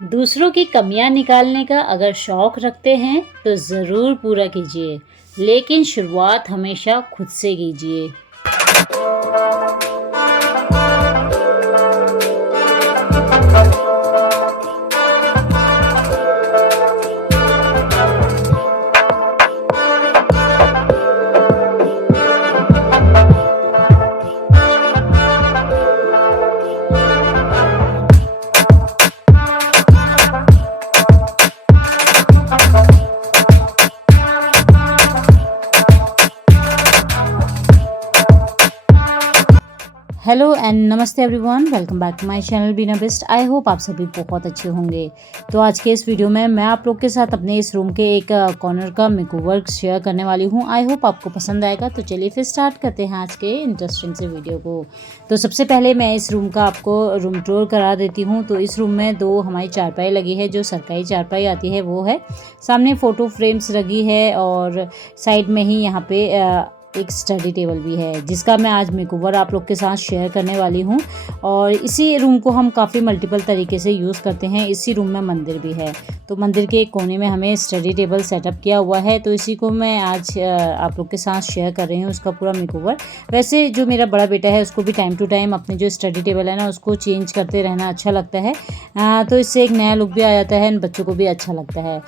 दूसरों की कमियां निकालने का अगर शौक रखते हैं तो ज़रूर पूरा कीजिए, लेकिन शुरुआत हमेशा खुद से कीजिए। हेलो एंड नमस्ते everyone, welcome back to my channel Beena best. I hope आप सभी बहुत अच्छे होंगे। तो आज के इस वीडियो में मैं आप लोग के साथ अपने इस रूम के एक कॉर्नर का मेकओवर शेयर करने वाली हूँ। आई होप आपको पसंद आएगा। तो चलिए फिर स्टार्ट करते हैं आज के इंटरेस्टिंग से वीडियो को। तो सबसे पहले मैं इस रूम का आपको रूम टूर करा देती हूँ। तो इस रूम में दो हमारी चारपाई लगी है, जो सरकारी चारपाई आती है वो है। सामने फ़ोटो फ्रेम्स लगी है और साइड में ही यहाँ पे एक स्टडी टेबल भी है, जिसका मैं आज मेकओवर आप लोग के साथ शेयर करने वाली हूँ। और इसी रूम को हम काफ़ी मल्टीपल तरीके से यूज़ करते हैं। इसी रूम में मंदिर भी है, तो मंदिर के एक कोने में हमें स्टडी टेबल सेटअप किया हुआ है। तो इसी को मैं आज आप लोग के साथ शेयर कर रही हूँ, उसका पूरा मेकओवर। वैसे जो मेरा बड़ा बेटा है उसको भी टाइम टू टाइम अपने जो स्टडी टेबल है ना, उसको चेंज करते रहना अच्छा लगता है। तो इससे एक नया लुक भी आ जाता है, बच्चों को भी अच्छा लगता है।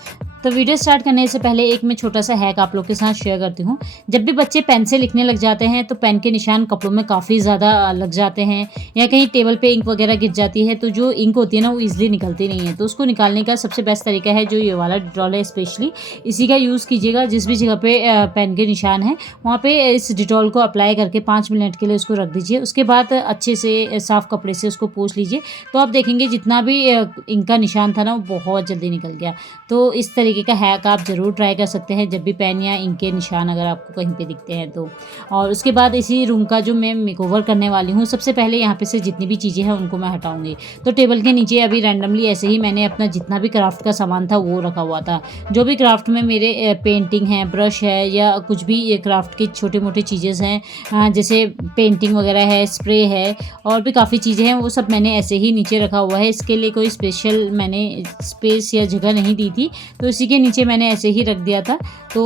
तो वीडियो स्टार्ट करने से पहले एक मैं छोटा सा हैक आप लोग के साथ शेयर करती हूँ। जब भी बच्चे पेन से लिखने लग जाते हैं तो पेन के निशान कपड़ों में काफ़ी ज़्यादा लग जाते हैं, या कहीं टेबल पे इंक वगैरह गिर जाती है, तो जो इंक होती है ना वो ईजिली निकलती नहीं है। तो उसको निकालने का सबसे बेस्ट तरीका है जो ये वाला डिटॉल है, स्पेशली इसी का यूज़ कीजिएगा। जिस भी जगह पे पेन के निशान है वहाँ पे इस डिटॉल को अप्लाई करके 5 मिनट के लिए उसको रख दीजिए। उसके बाद अच्छे से साफ़ कपड़े से उसको पोंछ लीजिए, तो आप देखेंगे जितना भी इंक का निशान था ना वो बहुत जल्दी निकल गया। तो इस तरीके का हैक आप ज़रूर ट्राई कर सकते हैं जब भी पेन या इंक के निशान अगर आपको कहीं पे दिखते हैं तो। और उसके बाद इसी रूम का जो मैं मेकओवर करने वाली हूँ, सबसे पहले यहाँ पे से जितनी भी चीज़ें हैं उनको मैं हटाऊँगी। तो टेबल के नीचे अभी रैंडमली ऐसे ही मैंने अपना जितना भी क्राफ्ट का सामान था वो रखा हुआ था। जो भी क्राफ्ट में मेरे पेंटिंग है, ब्रश है, या कुछ भी ये क्राफ्ट की छोटी मोटी चीज़ें हैं, जैसे पेंटिंग वगैरह है, स्प्रे है, और भी काफ़ी चीज़ें हैं, वो सब मैंने ऐसे ही नीचे रखा हुआ है। इसके लिए कोई स्पेशल मैंने स्पेस या जगह नहीं दी थी, तो इसी के नीचे मैंने ऐसे ही रख दिया था। तो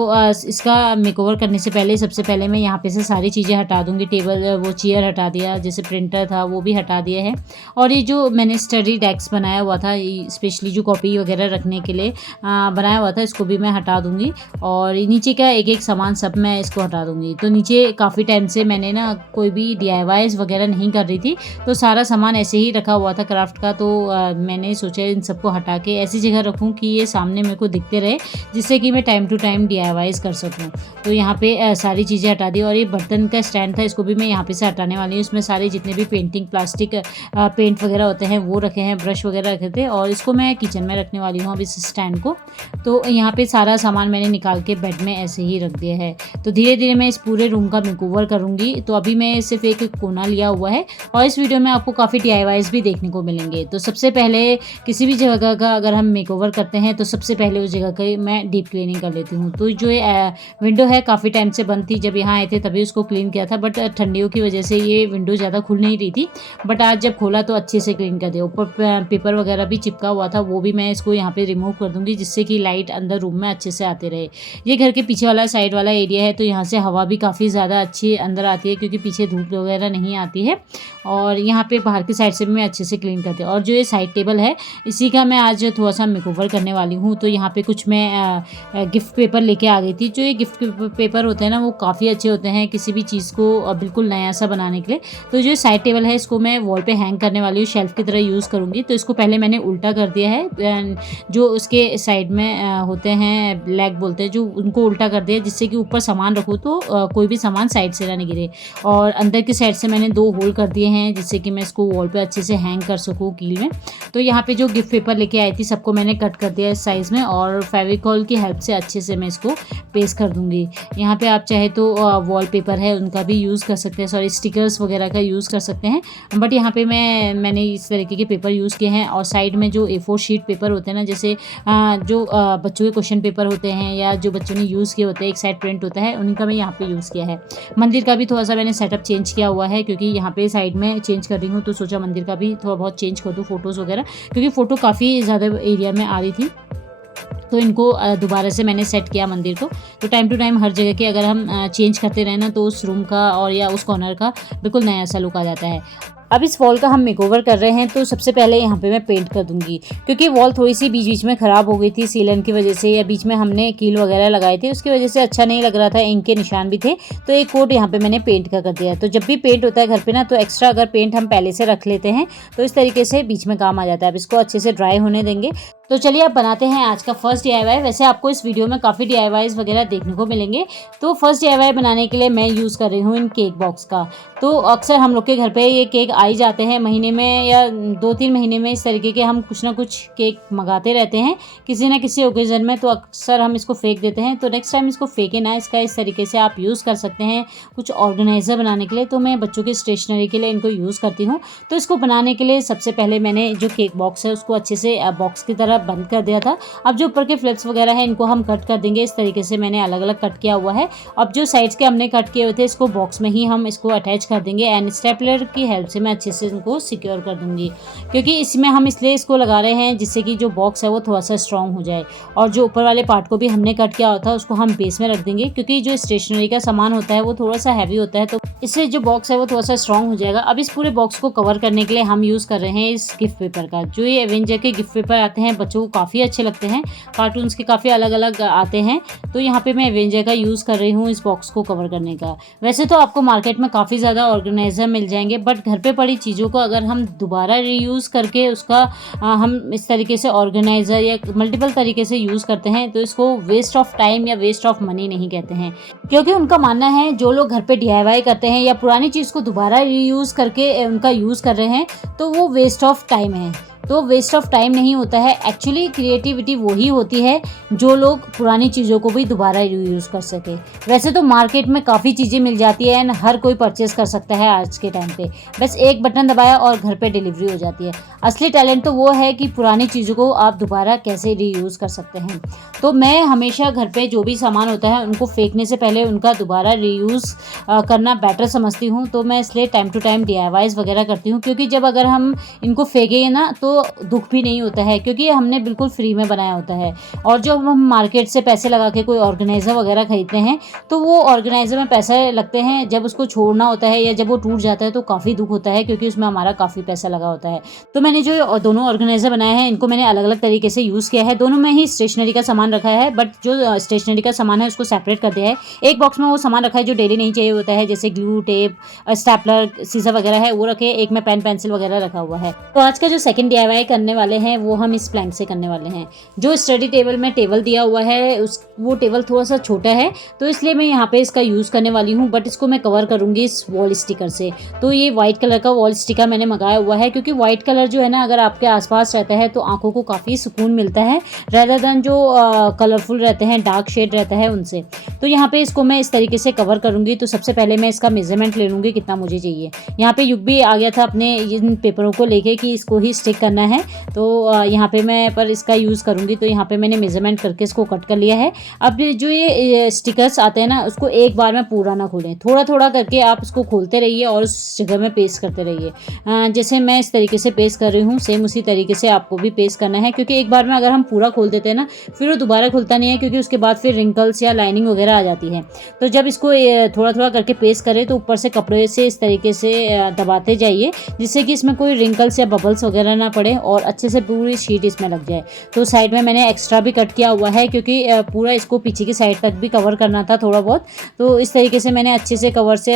इसका मेकओवर करने से पहले सबसे पहले मैं यहाँ पे से सारी चीज़ें हटा दूँगी। टेबल, वो चेयर हटा दिया, जैसे प्रिंटर था वो भी हटा दिया है। और ये जो मैंने स्टडी डेस्क बनाया हुआ था, स्पेशली जो कॉपी वगैरह रखने के लिए बनाया हुआ था, इसको भी मैं हटा दूँगी। और नीचे का एक एक सामान सब मैं इसको हटा दूँगी। तो नीचे काफ़ी टाइम से मैंने ना कोई भी DIYs वगैरह नहीं कर रही थी, तो सारा सामान ऐसे ही रखा हुआ था क्राफ्ट का। तो मैंने सोचा इन सबको हटा के ऐसी जगह रखूँ कि ये सामने मेरे को दिखते रहे, जिससे कि मैं टाइम टू टाइम DIYs कर सकूँ। तो यहाँ पे सारी चीज़ें हटा दी। और ये बर्तन का स्टैंड था, इसको भी मैं यहाँ पे से हटाने वाली हूँ। इसमें सारे जितने भी पेंटिंग, प्लास्टिक पेंट वगैरह होते हैं वो रखे हैं, ब्रश वगैरह रखे थे, और इसको मैं किचन में रखने वाली हूँ अब इस स्टैंड को। तो यहाँ पे सारा सामान मैंने निकाल के बेड में ऐसे ही रख दिया है। तो धीरे धीरे मैं इस पूरे रूम का मेकओवर करूँगी। तो अभी मैं सिर्फ एक कोना लिया हुआ है, और इस वीडियो में आपको काफ़ी DIYs भी देखने को मिलेंगे। तो सबसे पहले किसी भी जगह का अगर हम मेकओवर करते हैं तो सबसे पहले उस जगह की मैं डीप क्लीनिंग कर लेती हूँ। तो जो विंडो है काफ़ी टाइम से बंद थी, जब यहाँ आए थे तभी उसको क्लीन किया था, बट ठंडियों की वजह से ये विंडो ज़्यादा खुल नहीं रही थी। बट आज जब खोला तो अच्छे से क्लीन कर दिया। ऊपर पेपर वगैरह भी चिपका हुआ था, वो भी मैं इसको यहाँ पे रिमूव कर दूँगी, जिससे कि लाइट अंदर रूम में अच्छे से आते रहे। ये घर के पीछे वाला साइड वाला एरिया है, तो यहाँ से हवा भी काफ़ी ज़्यादा अच्छी अंदर आती है, क्योंकि पीछे धूप वगैरह नहीं आती है। और यहाँ पे बाहर की साइड से भी मैं अच्छे से क्लीन करती हूँ। और जो ये साइड टेबल है, इसी का मैं आज थोड़ा सा मेकओवर करने वाली हूँ। तो यहाँ पे कुछ मैं गिफ्ट पेपर लेके आ गई थी। जो ये गिफ्ट पेपर होते हैं ना, वो काफ़ी अच्छे होते हैं किसी भी चीज़ को बिल्कुल नया सा बनाने के लिए। तो जो साइड टेबल है, इसको मैं वॉल पे हैंग करने वाली हूँ, शेल्फ की तरह यूज़ करूँगी। तो इसको पहले मैंने उल्टा कर दिया है, जो उसके साइड में होते हैं, लेग बोलते हैं, जो उनको उल्टा कर दिया, जिससे कि ऊपर सामान रखूँ तो कोई भी सामान साइड से ना गिरे। और अंदर की साइड से मैंने 2 होल कर दिए हैं, जिससे कि मैं इसको वॉल पे अच्छे से हैंग कर सकूँ कील में। तो यहाँ पे जो गिफ्ट पेपर लेके आई थी सबको मैंने कट कर दिया इस साइज़ में, और और फेविकॉल की हेल्प से अच्छे से मैं इसको पेस्ट कर दूँगी। यहाँ पे आप चाहे तो वॉलपेपर है उनका भी यूज़ कर सकते हैं, सॉरी स्टिकर्स वगैरह का यूज़ कर सकते हैं, बट यहाँ पे मैंने इस तरीके के पेपर यूज़ किए हैं। और साइड में जो A4 शीट पेपर होते हैं ना, जैसे जो बच्चों के क्वेश्चन पेपर होते हैं या जो बच्चों ने यूज़ किए होते हैं, एक साइड प्रिंट होता है, उन्हीं का मैं यहाँ पे यूज़ किया है। मंदिर का भी थोड़ा सा मैंने सेटअप चेंज किया हुआ है, क्योंकि यहाँ पे साइड में चेंज कर रही हूँ, तो सोचा मंदिर का भी थोड़ा बहुत चेंज कर दूँ फ़ोटोज़ वगैरह, क्योंकि फ़ोटो काफ़ी ज़्यादा एरिया में आ रही थी। तो इनको दोबारा से मैंने सेट किया मंदिर को। तो टाइम टू टाइम हर जगह के अगर हम चेंज करते रहें ना, तो उस रूम का और या उस कॉर्नर का बिल्कुल नया सा लुक आ जाता है। अब इस वॉल का हम मेकओवर कर रहे हैं, तो सबसे पहले यहाँ पे मैं पेंट कर दूंगी, क्योंकि वॉल थोड़ी सी बीच बीच में ख़राब हो गई थी सीलन की वजह से, या बीच में हमने कील वगैरह लगाए थे, उसकी वजह से अच्छा नहीं लग रहा था, इंक के निशान भी थे। तो एक कोट यहाँ पे मैंने पेंट का कर दिया। तो जब भी पेंट होता है घर पे ना, तो एक्स्ट्रा अगर पेंट हम पहले से रख लेते हैं तो इस तरीके से बीच में काम आ जाता है। अब इसको अच्छे से ड्राई होने देंगे। तो चलिए अब बनाते हैं आज का फर्स्ट DIY। वैसे आपको इस वीडियो में काफ़ी DIYs वगैरह देखने को मिलेंगे। तो फर्स्ट DIY बनाने के लिए मैं यूज़ कर रही हूँ इन केक बॉक्स का। तो अक्सर हम लोग के घर पे ये केक आ ही जाते हैं, महीने में या 2-3 महीने में इस तरीके के हम कुछ ना कुछ केक मंगाते रहते हैं किसी ना किसी ओकेजन में। तो अक्सर हम इसको फेंक देते हैं, तो नेक्स्ट टाइम इसको फेंके ना, इसका इस तरीके से आप यूज़ कर सकते हैं कुछ ऑर्गेनाइज़र बनाने के लिए। तो मैं बच्चों की स्टेशनरी के लिए इनको यूज़ करती हूँ। तो इसको बनाने के लिए सबसे पहले मैंने जो केक बॉक्स है उसको अच्छे से बॉक्स की तरह बंद कर दिया था। अब जो ऊपर के फ्लिप्स वगैरह हैं इनको हम कट कर देंगे। इस तरीके से मैंने अलग अलग कट किया हुआ है। अब जो साइड्स के हमने कट किए हुए थे, इसको बॉक्स में ही हम इसको अटैच कर देंगे, एंड स्टेपलर की हेल्प से मैं अच्छे से इनको सिक्योर कर दूंगी, क्योंकि इसमें हम इसलिए इसको लगा रहे हैं जिससे कि जो बॉक्स है वो थोड़ा सा स्ट्रॉन्ग हो जाए। और जो ऊपर वाले पार्ट को भी हमने कट किया होता है उसको हम बेस में रख देंगे, क्योंकि जो स्टेशनरी का सामान होता है वो थोड़ा सा हैवी होता है, तो इससे जो बॉक्स है वो थोड़ा सा स्ट्रॉन्ग हो जाएगा। अब इस पूरे बॉक्स को कवर करने के लिए हम यूज़ कर रहे हैं इस गिफ्ट पेपर का। जो ये एवेंजर के गिफ्ट पेपर आते हैं बच्चों को काफ़ी अच्छे लगते हैं, कार्टून्स के काफ़ी अलग अलग आते हैं। तो यहाँ पे मैं एवेंजर का यूज़ कर रही हूँ इस बॉक्स को कवर करने का। वैसे तो आपको मार्केट में काफ़ी ज़्यादा ऑर्गेनाइजर मिल जाएंगे, बट घर पे पड़ी चीज़ों को अगर हम दोबारा रीयूज़ करके उसका हम इस तरीके से ऑर्गेनाइजर या मल्टीपल तरीके से यूज़ करते हैं, तो इसको वेस्ट ऑफ टाइम या वेस्ट ऑफ मनी नहीं कहते हैं। क्योंकि उनका मानना है जो लोग घर पे DIY करते हैं या पुरानी चीज़ को दोबारा रीयूज़ करके उनका यूज़ कर रहे हैं, तो वो वेस्ट ऑफ टाइम है। तो वेस्ट ऑफ टाइम नहीं होता है, एक्चुअली क्रिएटिविटी वही होती है जो लोग पुरानी चीज़ों को भी दोबारा यूज़ कर सके। वैसे तो मार्केट में काफ़ी चीज़ें मिल जाती है एंड हर कोई परचेस कर सकता है आज के टाइम पे, बस एक बटन दबाया और घर पे डिलीवरी हो जाती है। असली टैलेंट तो वो है कि पुरानी चीज़ों को आप दोबारा कैसे रीयूज़ कर सकते हैं। तो मैं हमेशा घर पे जो भी सामान होता है उनको फेंकने से पहले उनका दोबारा रीयूज़ करना बेटर समझती हूँ। तो मैं इसलिए टाइम टू टाइम DIYs वगैरह करती हूँ, क्योंकि जब अगर हम इनको फेंकेंगे ना तो दुख भी नहीं होता है, क्योंकि हमने बिल्कुल फ्री में बनाया होता है। और जो हम मार्केट से पैसे लगा के कोई ऑर्गेनाइज़र वगैरह खरीदते हैं, तो वो ऑर्गेनाइज़र में पैसे लगते हैं, जब उसको छोड़ना होता है या जब वो टूट जाता है तो काफ़ी दुख होता है, क्योंकि उसमें हमारा काफ़ी पैसा लगा होता है। तो मैंने जो दोनों ऑर्गेनाइज़र बनाए हैं इनको मैंने अलग अलग तरीके से यूज़ किया है। दोनों में ही स्टेशनरी का सामान रखा है, बट जो स्टेशनरी का सामान है उसको सेपरेट कर दिया है। एक बॉक्स में वो सामान रखा है जो डेली नहीं चाहिए होता है, जैसे ग्लू, टेप, स्टेपलर, सीजर वगैरह है वो रखे। एक में पेन पेंसिल वगैरह रखा हुआ है। तो आज का जो सेकंड DIY करने वाले हैं वो हम इस प्लैंक से करने वाले हैं। जो स्टडी टेबल में टेबल दिया हुआ है वो टेबल थोड़ा सा छोटा है, तो इसलिए मैं यहाँ पे इसका यूज़ करने वाली हूँ, बट इसको मैं कवर करूँगी इस वॉल स्टिकर से। तो ये वाइट कलर का वॉल स्टिकर मैंने मंगाया हुआ है, क्योंकि वाइट कलर जो है ना अगर आपके आसपास रहता है तो आंखों को काफ़ी सुकून मिलता है, रेदर देन जो कलरफुल रहते हैं, डार्क शेड रहता है उनसे। तो यहाँ पे इसको मैं इस तरीके से कवर करूँगी। तो सबसे पहले मैं इसका मेजरमेंट ले लूँगी कितना मुझे चाहिए। यहाँ पे युग भी आ गया था अपने इन पेपरों को लेके कि इसको ही स्टिक करना है, तो यहाँ पे मैं पर इसका यूज़ करूँगी। तो यहाँ पे मैंने मेजरमेंट करके इसको कट कर लिया है। अब जो ये स्टिकर्स आते हैं ना उसको एक बार में पूरा ना खोलें, थोड़ा थोड़ा करके आप उसको खोलते रहिए और उस जगह में पेस्ट करते रहिए। जैसे मैं इस तरीके से पेस्ट कर रही हूँ, सेम उसी तरीके से आपको भी पेस्ट करना है, क्योंकि एक बार में अगर हम पूरा खोल देते हैं ना फिर वो दोबारा खुलता नहीं है, क्योंकि उसके बाद फिर रिंकल्स या लाइनिंग वगैरह आ जाती है। तो जब इसको थोड़ा थोड़ा करके पेस्ट करें तो ऊपर से कपड़े से इस तरीके से दबाते जाइए, जिससे कि इसमें कोई रिंकल्स या बबल्स वगैरह ना पड़े और अच्छे से पूरी शीट इसमें लग जाए। तो साइड में मैंने एक्स्ट्रा भी कट किया हुआ है, क्योंकि पूरा इसको पीछे की साइड तक भी कवर करना था थोड़ा बहुत। तो इस तरीके से मैंने अच्छे से कवर से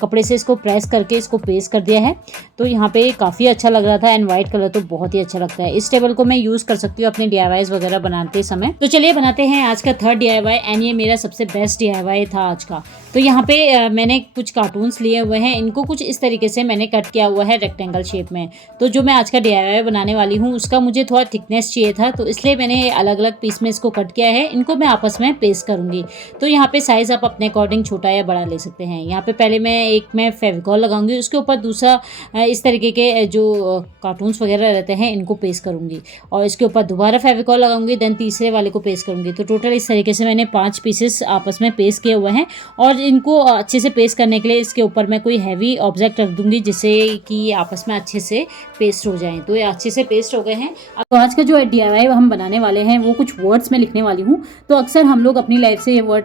कपड़े से इसको प्रेस करके इसको पेस्ट कर दिया है। तो यहाँ पे काफ़ी अच्छा लग रहा था, एंड वाइट कलर तो बहुत ही अच्छा लगता है। इस टेबल को मैं यूज़ कर सकती हूँ अपने DIYs वगैरह बनाते समय। तो चलिए बनाते हैं आज का थर्ड DIY, एंड ये मेरा सबसे बेस्ट DIY था आज का। तो यहाँ पे मैंने कुछ कार्टून्स लिए हुए हैं, इनको कुछ इस तरीके से मैंने कट किया हुआ है रेक्टेंगल शेप में। तो जो मैं आज का DIY बनाने वाली हूँ उसका मुझे थोड़ा थिकनेस चाहिए था, तो इसलिए मैंने अलग अलग पीस में इसको कट किया है। इनको मैं आपस में पेस्ट करूँगी। तो यहाँ पे साइज़ आप अपने अकॉर्डिंग छोटा या बड़ा ले सकते हैं। यहाँ पे पहले मैं फेविकॉल लगाऊंगी, उसके ऊपर दूसरा इस तरीके के जो कार्टून्स वगैरह रहते हैं इनको पेस्ट करूँगी, और इसके ऊपर दोबारा फेविकॉल लगाऊंगी, देन तीसरे वाले को पेस्ट करूँगी। तो टोटल इस तरीके से मैंने 5 पीसेस आपस में पेस्ट किए हुए हैं, और इनको अच्छे से पेस्ट करने के लिए इसके ऊपर मैं कोई हैवी ऑब्जेक्ट रख दूँगी जिससे कि आपस में अच्छे से पेस्ट हो जाएँ। तो ये अच्छे से पेस्ट हो गए हैं। अब आज का जो DIY हम बनाने वाले हैं वो कुछ वर्ड्स में लिखने वाली हूँ। तो अक्सर हम लोग अपनी लाइफ से ये वर्ड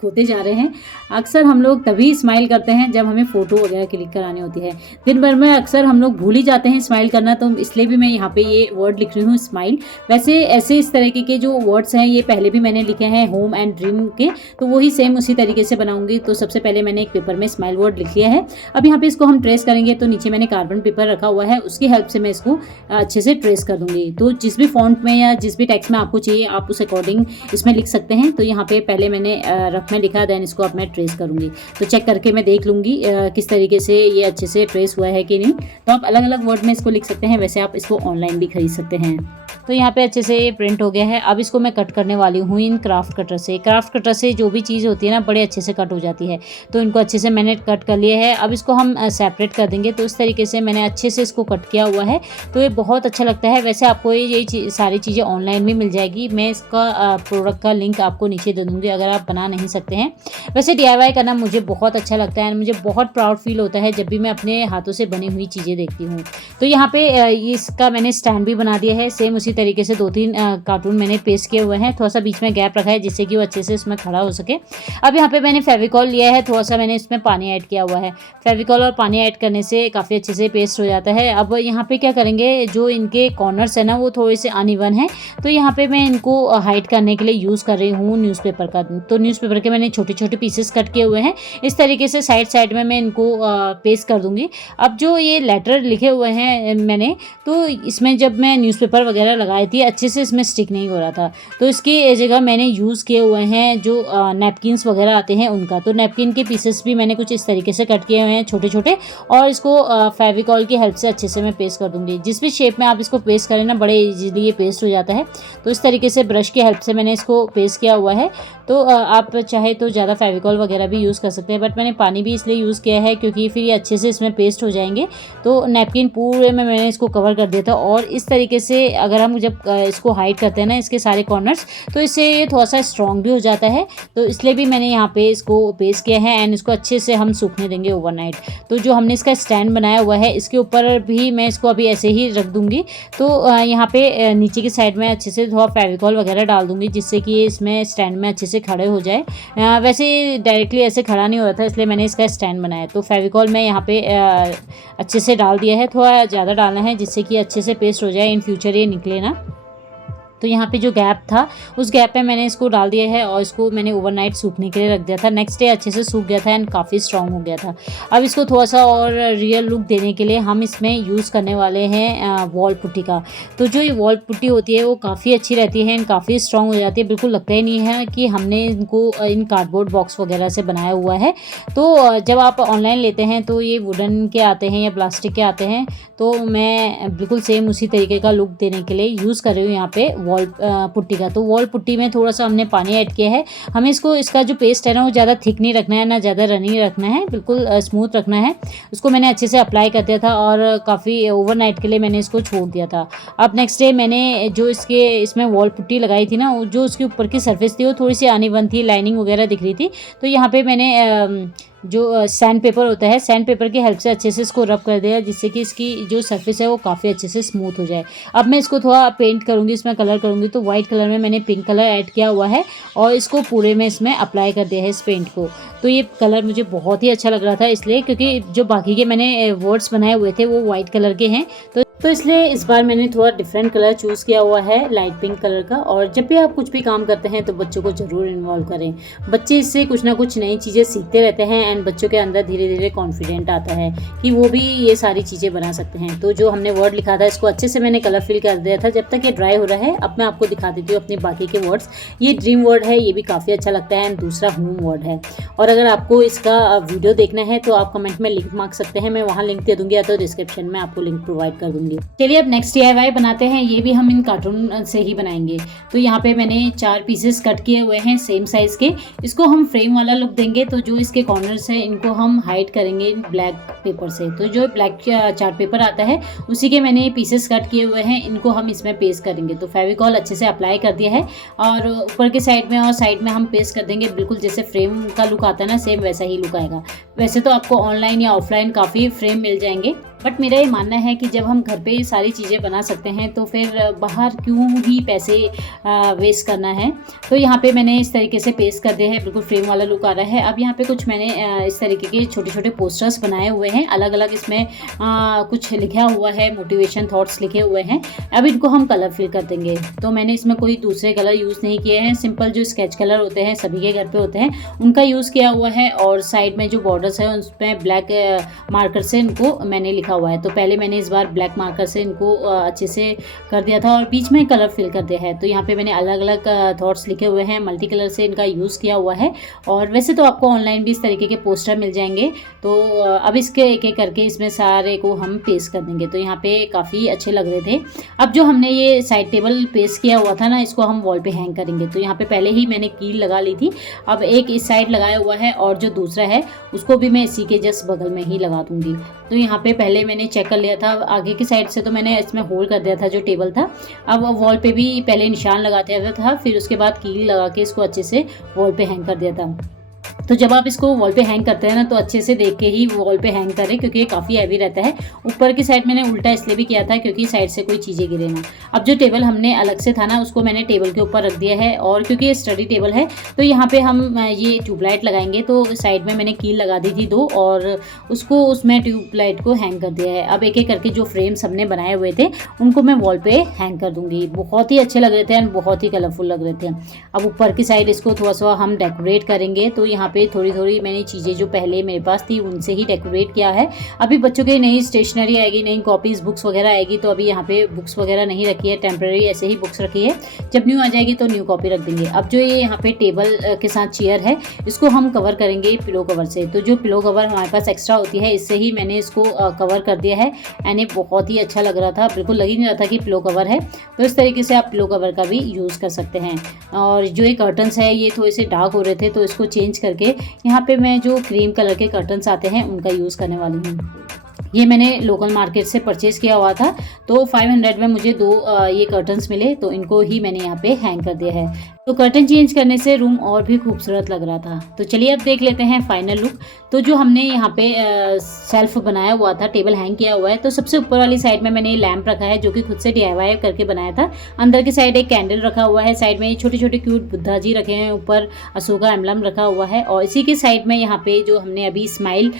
खोते जा रहे हैं। अक्सर हम लोग तभी स्माइल करते हैं जब हमें फ़ोटो वगैरह क्लिक करानी होती है। दिन भर में अक्सर हम लोग भूल ही जाते हैं स्माइल करना, तो इसलिए भी मैं यहाँ पे ये वर्ड लिख रही हूँ, स्माइल। वैसे ऐसे इस तरीके के जो वर्ड्स हैं ये पहले भी मैंने लिखे हैं होम एंड ड्रीम के, तो वही सेम उसी तरीके से बनाऊंगी। तो सबसे पहले मैंने एक पेपर में स्माइल वर्ड लिख लिया है। अब यहाँ पे इसको हम ट्रेस करेंगे, तो नीचे मैंने कार्बन पेपर रखा हुआ है, उसकी हेल्प से मैं इसको अच्छे से ट्रेस कर दूंगी। तो जिस भी फॉन्ट में या जिस भी टेक्स्ट में आपको चाहिए आप उस अकॉर्डिंग इसमें लिख सकते हैं। तो यहाँ पे पहले मैंने रफ में लिखा, देन इसको अब मैं ट्रेस करूँगी। तो चेक करके मैं देख लूँगी किस तरीके से ये अच्छे से ट्रेस हुआ है कि नहीं। तो आप अलग अलग वर्ड में इसको लिख सकते हैं, वैसे आप इसको ऑनलाइन भी खरीद सकते हैं। तो यहाँ पे अच्छे से प्रिंट हो गया है। अब इसको मैं कट करने वाली हूँ इन क्राफ्ट कटर से। क्राफ्ट कटर से जो भी चीज़ होती है ना बड़े अच्छे से कट हो जाती है। तो इनको अच्छे से मैंने कट कर लिया है। अब इसको हम सेपरेट कर देंगे। तो इस तरीके से मैंने अच्छे से इसको कट किया हुआ है। तो ये बहुत अच्छा लगता है। वैसे आपको ये सारी चीज़ें ऑनलाइन भी मिल जाएगी। मैं इसका प्रोडक्ट का लिंक आपको नीचे दे दूँगी अगर आप बना नहीं सकते हैं। वैसे DIY करना मुझे बहुत अच्छा लगता है। मुझे बहुत प्राउड फील होता है जब भी मैं अपने हाथों से बनी हुई चीज़ें देखती हूँ। तो यहाँ पे इसका मैंने स्टैंड भी बना दिया है। सेम उसी तरीके से 2-3 कार्टून मैंने पेस्ट किए हुए हैं। थोड़ा सा बीच में गैप रखा है जिससे कि वो अच्छे से इसमें खड़ा हो सके। अब यहाँ पे मैंने फेविकॉल लिया है, थोड़ा सा मैंने इसमें पानी ऐड किया हुआ है। फेविकॉल और पानी ऐड करने से काफ़ी अच्छे से पेस्ट हो जाता है। अब यहाँ पे क्या करेंगे, जो इनके कॉर्नर्स है ना वो थोड़े से अनइवन है, तो यहाँ पे मैं इनको हाइड करने के लिए यूज़ कर रही हूँ न्यूज़पेपर का। तो न्यूज़पेपर के मैंने छोटे छोटे पीसेस कट किए हुए हैं। इस तरीके से साइड में मैं इनको पेस्ट कर दूँगी। अब जो ये लेटर लिखे हुए हैं मैंने, तो इसमें जब मैं न्यूज़पेपर वगैरह लगाई थी अच्छे से इसमें स्टिक नहीं हो रहा था। तो इसकी जगह मैंने यूज़ किए हुए हैं जो नैपकिन्स वगैरह आते हैं उनका। तो नैपकिन के पीसेस भी मैंने कुछ इस तरीके से कट किए हुए हैं छोटे छोटे, और इसको फेविकॉल की हेल्प से अच्छे से मैं पेस्ट कर दूँगी। जिस भी शेप में आप इसको पेस्ट करें ना बड़े ईजीली ये पेस्ट हो जाता है। तो इस तरीके से ब्रश की हेल्प से मैंने इसको पेस्ट किया हुआ है। तो आप चाहे तो ज़्यादा फेविकॉल वगैरह भी यूज़ कर सकते हैं, बट मैंने पानी भी इसलिए यूज़ किया है क्योंकि फिर ये अच्छे से इसमें पेस्ट हो जाएंगे। तो नैपकिन पूरे में मैंने इसको कवर कर दिया था, और इस तरीके से अगर हम जब इसको हाइड करते हैं ना इसके सारे कॉर्नर्स, तो इससे ये थोड़ा सा स्ट्रॉन्ग भी हो जाता है। तो इसलिए भी मैंने यहाँ पे इसको पेस्ट किया है, एंड इसको अच्छे से हम सूखने देंगे ओवरनाइट। तो जो हमने इसका स्टैंड बनाया हुआ है इसके ऊपर भी मैं इसको अभी ऐसे ही रख दूँगी। तो यहाँ पे नीचे की साइड में अच्छे से थोड़ा फेविकॉल वगैरह डाल दूँगी जिससे कि इसमें स्टैंड में अच्छे से खड़े हो जाए। वैसे डायरेक्टली ऐसे खड़ा नहीं हो रहा था इसलिए मैंने इसका स्टैंड बनाया। तो फेविकॉल मैं यहाँ पे अच्छे से डाल दिया है, थोड़ा ज़्यादा डालना है जिससे कि अच्छे से पेस्ट हो जाए, इन फ्यूचर ये निकले ना। तो यहाँ पे जो गैप था उस गैप पे मैंने इसको डाल दिया है, और इसको मैंने ओवरनाइट सूखने के लिए रख दिया था। नेक्स्ट डे अच्छे से सूख गया था एंड काफ़ी स्ट्रॉन्ग हो गया था। अब इसको थोड़ा सा और रियल लुक देने के लिए हम इसमें यूज़ करने वाले हैं वॉल पुट्टी का। तो जो ये वॉल पुट्टी होती है वो काफ़ी अच्छी रहती है एंड काफ़ी स्ट्रॉन्ग हो जाती है। बिल्कुल लगता ही नहीं है कि हमने इनको इन कार्डबोर्ड बॉक्स वगैरह से बनाया हुआ है। तो जब आप ऑनलाइन लेते हैं तो ये वुडन के आते हैं या प्लास्टिक के आते हैं, तो मैं बिल्कुल सेम उसी तरीके का लुक देने के लिए यूज़ कर रही हूँ यहाँ पे वॉल पुट्टी का। तो वॉल पुट्टी में थोड़ा सा हमने पानी ऐड किया है। हमें इसका जो पेस्ट है ना वो ज़्यादा थिक नहीं रखना है ना ज़्यादा रनी रखना है, बिल्कुल स्मूथ रखना है। उसको मैंने अच्छे से अप्लाई कर दिया था और काफ़ी ओवरनाइट के लिए मैंने इसको छोड़ दिया था। अब नेक्स्ट डे मैंने जो इसमें वॉल पुट्टी लगाई थी ना, जो उसके ऊपर की सरफेस थी वो थोड़ी सी अनइवन थी, लाइनिंग वगैरह दिख रही थी। तो यहाँ पे मैंने जो सैंड पेपर होता है, सैंड पेपर की हेल्प से अच्छे से इसको रब कर दिया जिससे कि इसकी जो सरफेस है वो काफ़ी अच्छे से स्मूथ हो जाए। अब मैं इसको थोड़ा पेंट करूँगी, इसमें कलर करूँगी। तो वाइट कलर में मैंने पिंक कलर ऐड किया हुआ है और इसको पूरे में इसमें अप्लाई कर दिया है इस पेंट को। तो ये कलर मुझे बहुत ही अच्छा लग रहा था इसलिए, क्योंकि जो बाकी के मैंने वर्ड्स बनाए हुए थे वो वाइट कलर के हैं। तो इसलिए इस बार मैंने थोड़ा डिफरेंट कलर चूज़ किया हुआ है, लाइट पिंक कलर का। और जब भी आप कुछ भी काम करते हैं तो बच्चों को ज़रूर इन्वॉल्व करें। बच्चे इससे कुछ ना कुछ नई चीज़ें सीखते रहते हैं एंड बच्चों के अंदर धीरे धीरे कॉन्फिडेंट आता है कि वो भी ये सारी चीज़ें बना सकते हैं। तो जो हमने वर्ड लिखा था इसको अच्छे से मैंने कलर फिल कर दिया था। जब तक ये ड्राई हो रहा है अब मैं आपको दिखा देती हूँ अपने बाकी के वर्ड्स। ये ड्रीम वर्ड है, ये भी काफ़ी अच्छा लगता है एंड दूसरा होम वर्ड है। और अगर आपको इसका वीडियो देखना है तो आप कमेंट में लिंक मांग सकते हैं, मैं वहाँ लिंक दे दूँगी या तो डिस्क्रिप्शन में आपको लिंक प्रोवाइड कर दूँगी। दूंगी। चलिए अब नेक्स्ट DIY बनाते हैं। ये भी हम इन कार्टून से ही बनाएंगे। तो यहाँ पे मैंने 4 पीसेस कट किए हुए हैं सेम साइज के। इसको हम फ्रेम वाला लुक देंगे, तो जो इसके कॉर्नर्स हैं इनको हम हाइड करेंगे ब्लैक पेपर से। तो जो ब्लैक चार्ट पेपर आता है उसी के मैंने पीसेस कट किए हुए हैं, इनको हम इसमें पेस्ट करेंगे। तो फेविकॉल अच्छे से अप्लाई कर दिया है और ऊपर के साइड में और साइड में हम पेस्ट कर देंगे। बिल्कुल जैसे फ्रेम का लुक आता है ना, सेम वैसा ही लुक आएगा। वैसे तो आपको ऑनलाइन या ऑफलाइन काफ़ी फ्रेम मिल जाएंगे, बट मेरा ये मानना है कि जब हम घर पे सारी चीज़ें बना सकते हैं तो फिर बाहर क्यों ही पैसे वेस्ट करना है। तो यहाँ पे मैंने इस तरीके से पेस्ट कर दिया है, बिल्कुल फ्रेम वाला लुक आ रहा है। अब यहाँ पे कुछ मैंने इस तरीके के छोटे छोटे पोस्टर्स बनाए हुए हैं, अलग अलग इसमें कुछ लिखा हुआ है, मोटिवेशन थॉट्स लिखे हुए हैं। अब इनको हम कलर फिल कर देंगे। तो मैंने इसमें कोई दूसरे कलर यूज़ नहीं किए हैं, सिंपल जो स्केच कलर होते हैं सभी के घर पे होते हैं उनका यूज़ किया हुआ है। और साइड में जो बॉर्डर्स है उसमें ब्लैक मार्कर से इनको मैंने लिखा हुआ है। तो पहले मैंने इस बार ब्लैक मार्कर से इनको अच्छे से कर दिया था और बीच में कलर फिल कर दिया है। तो यहाँ पे मैंने अलग अलग थॉट्स लिखे हुए हैं, मल्टी कलर से इनका यूज़ किया हुआ है। और वैसे तो आपको ऑनलाइन भी इस तरीके के पोस्टर मिल जाएंगे। तो अब इसके एक एक करके इसमें सारे को हम पेस्ट कर देंगे। तो यहाँ पे काफ़ी अच्छे लग रहे थे। अब जो हमने ये साइड टेबल पेस्ट किया हुआ था ना, इसको हम वॉल पे हैंग करेंगे। तो यहाँ पे पहले ही मैंने कील लगा ली थी। अब एक इस साइड लगाया हुआ है और जो दूसरा है उसको भी मैं इसी के जस्ट बगल में ही लगा दूंगी। तो यहाँ पे पहले मैंने चेक कर लिया था आगे की साइड से, तो मैंने इसमें होल कर दिया था जो टेबल था। अब वॉल पे भी पहले निशान लगाते हुए था, फिर उसके बाद कील लगा के इसको अच्छे से वॉल पे हैंग कर दिया था। तो जब आप इसको वॉल पे हैंग करते हैं ना, तो अच्छे से देख के ही वॉल पे हैंग करें, क्योंकि ये काफ़ी हैवी रहता है। ऊपर की साइड मैंने उल्टा इसलिए भी किया था क्योंकि साइड से कोई चीज़ें गिरे ना। अब जो टेबल हमने अलग से था ना, उसको मैंने टेबल के ऊपर रख दिया है। और क्योंकि ये स्टडी टेबल है तो यहाँ पे हम ये ट्यूबलाइट लगाएंगे। तो साइड में मैंने कील लगा दी थी 2 और उसको उसमें ट्यूबलाइट को हैंग कर दिया है। अब एक एक करके जो फ्रेम्स हमने बनाए हुए थे उनको मैं वॉल पे हैंग कर दूंगी। बहुत ही अच्छे लग रहे थे एंड बहुत ही कलरफुल लग रहे थे। अब ऊपर की साइड इसको थोड़ा सा हम डेकोरेट करेंगे। तो यहाँ पे थोड़ी थोड़ी मैंने चीज़ें जो पहले मेरे पास थी उनसे ही डेकोरेट किया है। अभी बच्चों की नई स्टेशनरी आएगी, नई कॉपीज़ बुक्स वगैरह आएगी, तो अभी यहाँ पे बुक्स वगैरह नहीं रखी है, टेम्प्रेरी ऐसे ही बुक्स रखी है। जब न्यू आ जाएगी तो न्यू कॉपी रख देंगे। अब जो ये यहाँ पे टेबल के साथ चेयर है इसको हम कवर करेंगे पिलो कवर से। तो जो पिलो कवर हमारे पास एक्स्ट्रा होती है इससे ही मैंने इसको कवर कर दिया है एंड ये बहुत ही अच्छा लग रहा था, बिल्कुल लग ही नहीं रहा था कि पिलो कवर है। तो इस तरीके से आप पिलो कवर का भी यूज़ कर सकते हैं। और जो ये कर्टन्स है ये थोड़े से डार्क हो रहे थे, तो इसको चेंज करके यहाँ पे मैं जो क्रीम कलर के कर्टन्स आते हैं उनका यूज़ करने वाली हूँ। ये मैंने लोकल मार्केट से परचेज़ किया हुआ था। तो 500 में मुझे 2 ये कर्टन्स मिले, तो इनको ही मैंने यहाँ पे हैंग कर दिया है। तो कर्टन चेंज करने से रूम और भी खूबसूरत लग रहा था। तो चलिए अब देख लेते हैं फाइनल लुक। तो जो हमने यहाँ पे सेल्फ बनाया हुआ था, टेबल हैंग किया हुआ है, तो सबसे ऊपर वाली साइड में मैंने ये लैंप रखा है जो कि खुद से DIY करके बनाया था। अंदर की साइड एक कैंडल रखा हुआ है, साइड में छोटे छोटे क्यूट बुद्धा जी रखे हैं, ऊपर अशोका एम्बलम रखा हुआ है। और इसी के साइड में यहाँ पे जो हमने अभी स्माइल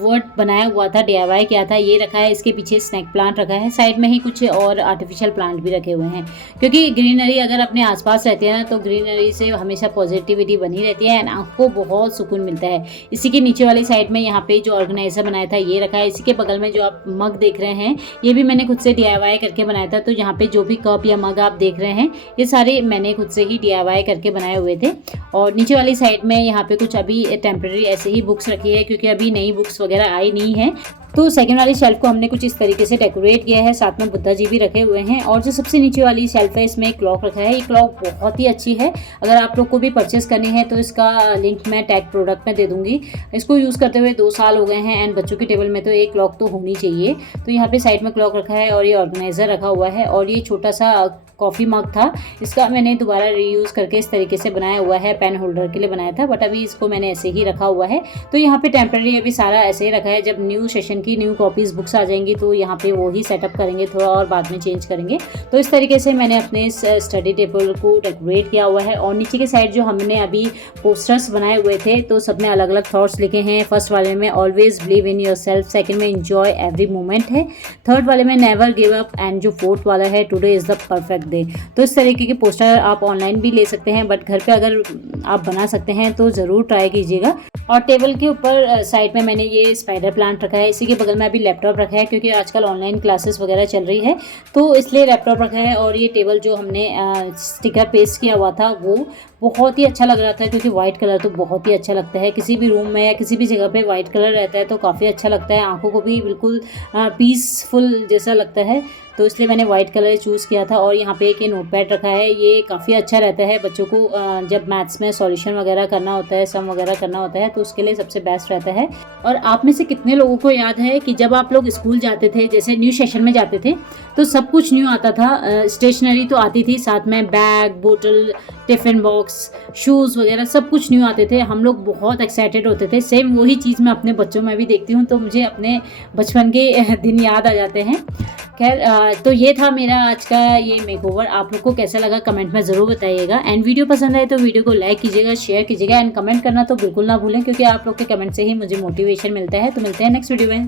वर्ड बनाया हुआ था, DIY किया था, ये रखा है। इसके पीछे स्नैक प्लांट रखा है, साइड में ही कुछ और आर्टिफिशियल प्लांट भी रखे हुए हैं। क्योंकि ग्रीनरी अगर अपने आसपास रहती है ना, तो ग्रीनरी से हमेशा पॉजिटिविटी बनी रहती है एंड आँख को बहुत सुकून मिलता है। इसी के नीचे वाली साइड में यहाँ पे जो ऑर्गेनाइजर बनाया था ये रखा है। इसी के बगल में जो आप मग देख रहे हैं ये भी मैंने खुद से DIY करके बनाया था। तो यहाँ पे जो भी कप या मग आप देख रहे हैं ये सारे मैंने खुद से ही DIY करके बनाए हुए थे। और नीचे वाली साइड में यहाँ पे कुछ अभी टेम्प्रेरी ऐसे ही बुक्स रखी है, क्योंकि अभी नई बुक्स वगैरह आई नहीं है। तो सेकंड वाली शेल्फ को हमने कुछ इस तरीके से डेकोरेट किया है, साथ में बुद्धा जी भी रखे हुए हैं। और जो सबसे नीचे वाली शेल्फ है इसमें एक क्लॉक रखा है। ये क्लॉक बहुत ही अच्छी है, अगर आप लोग को भी परचेस करनी है तो इसका लिंक मैं टैग प्रोडक्ट में दे दूंगी। इसको यूज़ करते हुए 2 साल हो गए हैं एंड बच्चों की टेबल में तो एक क्लॉक तो होनी चाहिए। तो यहाँ पे साइड में क्लॉक रखा है और ये ऑर्गेनाइजर रखा हुआ है। और ये छोटा सा कॉफ़ी मग था, इसका मैंने दोबारा रीयूज़ करके इस तरीके से बनाया हुआ है, पेन होल्डर के लिए बनाया था, बट अभी इसको मैंने ऐसे ही रखा हुआ है। तो यहाँ पे टेम्प्रेरी अभी सारा ऐसे ही रखा है। जब न्यू सेशन की न्यू कॉपीज़ बुक्स आ जाएंगी तो यहाँ पे वो ही सेटअप करेंगे, थोड़ा और बाद में चेंज करेंगे। तो इस तरीके से मैंने अपने इस स्टडी टेबल को डेकोरेट किया हुआ है। और नीचे के साइड जो हमने अभी पोस्टर्स बनाए हुए थे तो सब में अलग अलग थॉट्स लिखे हैं। फर्स्ट वाले में always believe in your self, second में इंजॉय एवरी मोमेंट है, थर्ड वाले में नेवर गिव अप एंड जो फोर्थ वाला है today is the perfect day. तो इस तरीके के पोस्टर आप ऑनलाइन भी ले सकते हैं, बट घर पे अगर आप बना सकते हैं तो ज़रूर ट्राई कीजिएगा। और टेबल के ऊपर साइड में मैंने ये स्पाइडर प्लांट रखा है। इसी के के बगल में अभी लैपटॉप रखा है क्योंकि आजकल ऑनलाइन क्लासेस वगैरह चल रही है, तो इसलिए लैपटॉप रखा है। और ये टेबल जो हमने स्टिकर पेस्ट किया हुआ था वो बहुत ही अच्छा लग रहा था, क्योंकि वाइट कलर तो बहुत ही अच्छा लगता है किसी भी रूम में या किसी भी जगह पे वाइट कलर रहता है तो काफ़ी अच्छा लगता है, आंखों को भी बिल्कुल पीसफुल जैसा लगता है। तो इसलिए मैंने वाइट कलर चूज़ किया था। और यहाँ पे एक ये नोटपैड रखा है, ये काफ़ी अच्छा रहता है बच्चों को जब मैथ्स में सॉल्यूशन वगैरह करना होता है, सम वगैरह करना होता है, तो उसके लिए सबसे बेस्ट रहता है। और आप में से कितने लोगों को याद है कि जब आप लोग स्कूल जाते थे, जैसे न्यू सेशन में जाते थे, तो सब कुछ न्यू आता था, स्टेशनरी तो आती थी, साथ में बैग, बोतल, टिफ़िन बॉक्स, शूज़ वगैरह सब कुछ न्यू आते थे। हम लोग बहुत एक्साइटेड होते थे। सेम वही चीज़ मैं अपने बच्चों में भी देखती हूँ, तो मुझे अपने बचपन के दिन याद आ जाते हैं। खैर तो ये था मेरा आज का ये मेकओवर। आप लोग को कैसा लगा कमेंट में ज़रूर बताइएगा। एंड वीडियो पसंद आए तो वीडियो को लाइक कीजिएगा, शेयर कीजिएगा एंड कमेंट करना तो बिल्कुल ना भूलें, क्योंकि आप लोग के कमेंट से ही मुझे मोटिवेशन मिलता है। तो मिलते हैं नेक्स्ट वीडियो में।